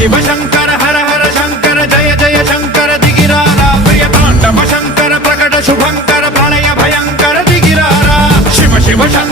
शिव शंकर हर हर शंकर जय जय शंकर दिगिरारा प्रिय तांडव शंकर प्रकट शुभंकर प्रलय भयंकर दिगिरारा शिव शिव शंकर